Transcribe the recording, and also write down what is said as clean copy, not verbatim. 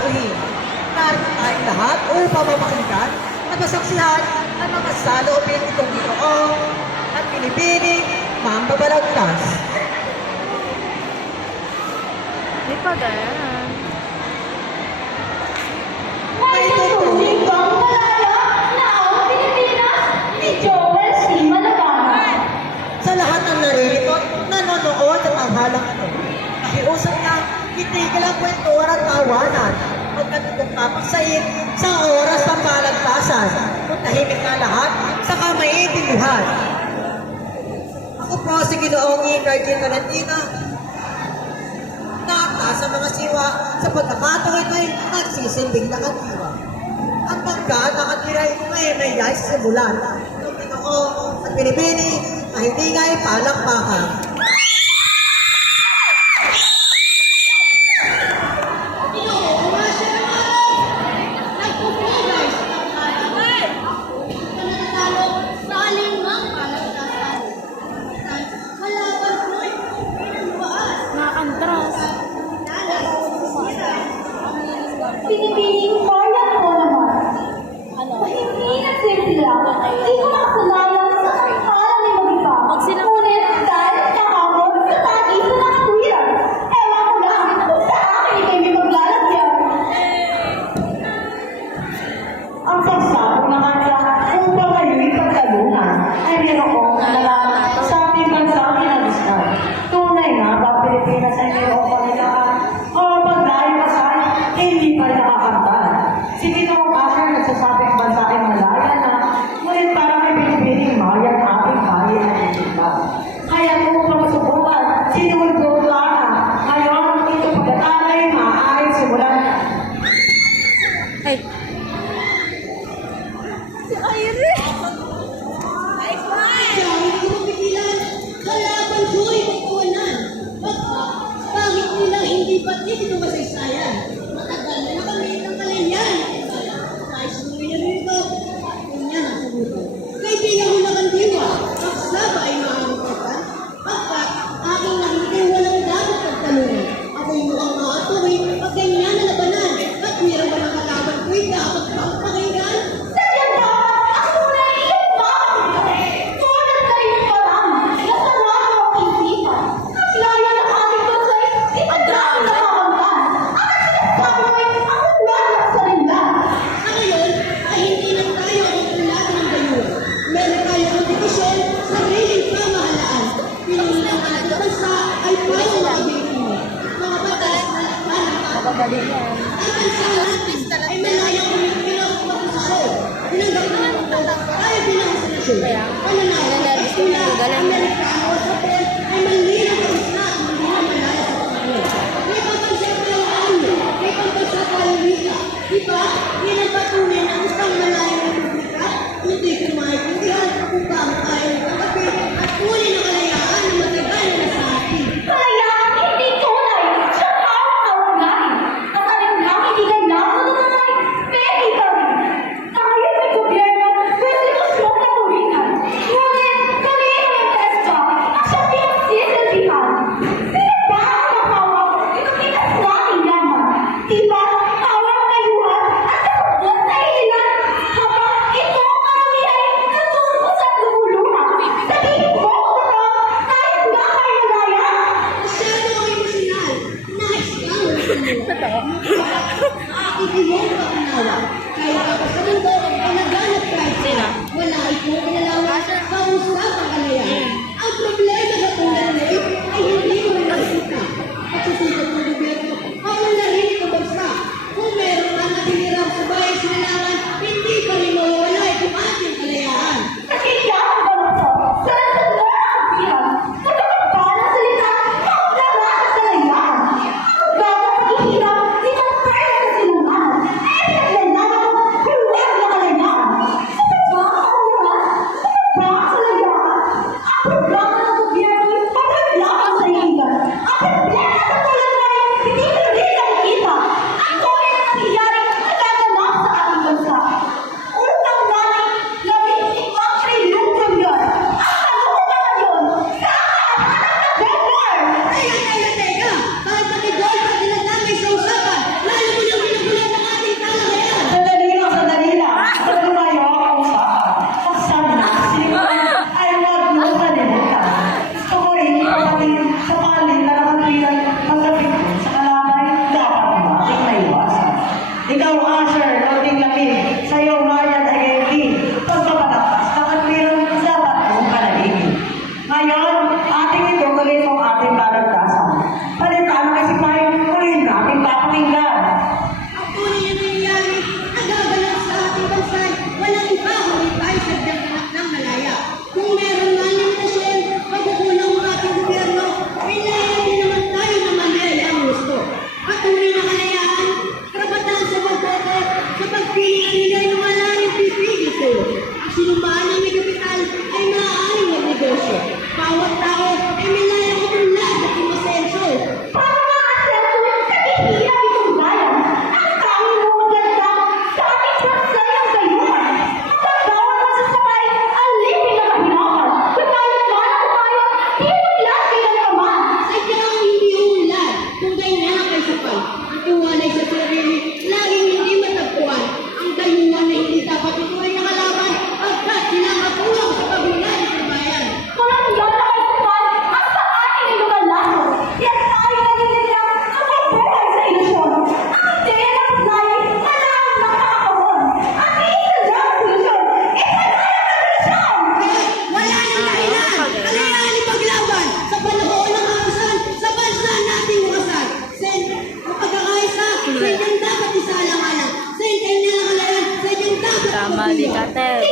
layuin. Narito tayong lahat upang mapakinggan at masaksihan ang mga saloobin itong Ginoong at pinipiling mambabalagtas. Di pa ganyan. May tutuloy bang malaya na ang Pilipinas ni Joel C. Malagana? Sa lahat ng naririto, nanonood sa tanghalang ito. Nakiusap niya, itigil ang kwentuhan at tawanan. Huwag natutong papagsayin sa oras ng palagpasan. Kung tahimik na lahat, saka maiintindihan. Ako po si Ginoong Virgin Valentina. Nakata sa mga siwa sa pagkakataon ito'y nagsisilbing nakatira. Ang pagka nakatiray ay may sa simulan ng Ginoo at pinipili na hindi nga'y palakpakan. Nakakantras. Pinipiling kaya ko naman. Hindi nagsimula. Di ko makasalayan sa kakalan ni mag-iba. Ngunit dahil kakakot sa tagi sa nakatuwiran. Ewan ko lang kung sa akin ikay may maglalagyan. Ang sagsabog na kanya upang ngayon pagtalungan ay mayroong nalaman sa ating bansang kinalistan. Tunay nga ba Pilipinas ay mayroong pamilaan o pagdaiwasan hindi pa nakakamtan. Si Ginoong Asher nagsasabi ang bansa ay malaya na ngunit parang may pinipiling mayang ating kahit na iba. Kaya upang masubukan, sinulgo na ngayon ito pagkatalay maaaring simulan. Ay. Si Iris! Dahil kumapigilan, kalaban ko'y magkawanan. Bakit nila hindi pati sinumasaysayan? Matagal na kami ng kalanyan. Kahit sumuyan nito, niya ang sumuto. Kaibigan mo na kandiwa, pagsaba ay maaaring pagkat aking nakikita walang dapat pagtalungan. Ako'y mukhang maatuloy pag ganyan na labanan. At mayroon ba ng kalaban ko'y dapat pang pakinggan? Sadyan ba? Ako na iyong bakit? Tulad kayo pa lang. Nasarado ang isipan. Ang laya ng ating bansay, ipadrako na kakamtan. Ang sinasabi mo ay ako wala sa rinda. Sa ngayon, ay hindi na tayo ang ulatan ng gayuan. Meron tayo konstitusyon, sariling pamahalaan. Pinunan ng ating bansa ay para sa mga Pilipino. Mga batas na lakban ng Mababali yan. ang bansa natin ay malayang Pilipino sa konstitusyon. Tinanggap na ng ito, tayo bilang sa nasyon. Pananaw, Pagkula, Amerikano at Hapon ay malinaw ang isla at malinaw malaya sa Panginoon. May pagbansa pa lang ano, may pagbansa pa lang wika. Diba? Yan ang patunay ng isang malayang republika. Hindi ko maintindihan kung bakit tayo nagkakapi at uli ng kalayaan na matagal na nasa atin. Kalayaan hindi tunay. Siya tawag natin. Kasaling lang hindi ganyan. Tunay. Pwede kami. Tayo may gobyerno. Konstitusyon na tuwingan. Ngunit kanina may testa. ay huwag mo kalimutan. Gusto ko rin ipapatid sa palit na nakatwiran magkapit sa kalamay, dapat ba ating maiwasan. Ikaw, Asher, lauting lamig, sa'yo, Marian, ay hindi. Pagpapatakpas, nakatwiran, dapat mong panalingin. Ngayon, ating ito ulit ang ating balagtasan. Palitan kasi tayo, ulit natin papakinggan. Ang tunay na nangyayari, nagaganap sa ating bansa ay walang iba kundi tayo sadyang anak ng malaya. Kung meron man limitasyon, pagkukulang ng ating gobyerno, kailangan din naman tayo na mangyari ang gusto. At tunay na kalayaan, karapatan sa pagboto, sa pagpili ang nilay ng malayang pipili ko. Ang sinumaan ng may kapital ay maaaring magnegosyo. Bawat tao ay may layang umunlad at umasenso. Para ma-asenso, kahihirap itong bayan. Ang tanging umuunlad sa ating bansayang gayuman. Ang bawat masasakay, alipin na mahirapan. Kung kahit malang tayo, di umunlad kailan naman. Sadyang hindi umunlad kung ganyan ang kaisipal. Ang tiwalay sa sarili, laging hindi matagpuan. Ang dayuhan na hindi dapat ito ay nakalaban pagkat kinakatuwang sa pagulad sa bayan. Kung ang iyon na kaisipan, ang sa ating ay lumalaso. Yan tayo naninilang nakabuhay sa ilusyon. Ang ideya ng lahi, wala ang nakakaroon. Ang isa lang solusyon, isa lang ang solusyon. Wala nang dahilan, kalayaan ipaglaban sa panahon ng kakusan sa bansa nating ukasan. Sen, ang pagkakaisa, sadyang dapat isalang-alang. Sen, kanya lang kalayan, sadyang dapat Tama, di ka, Ted.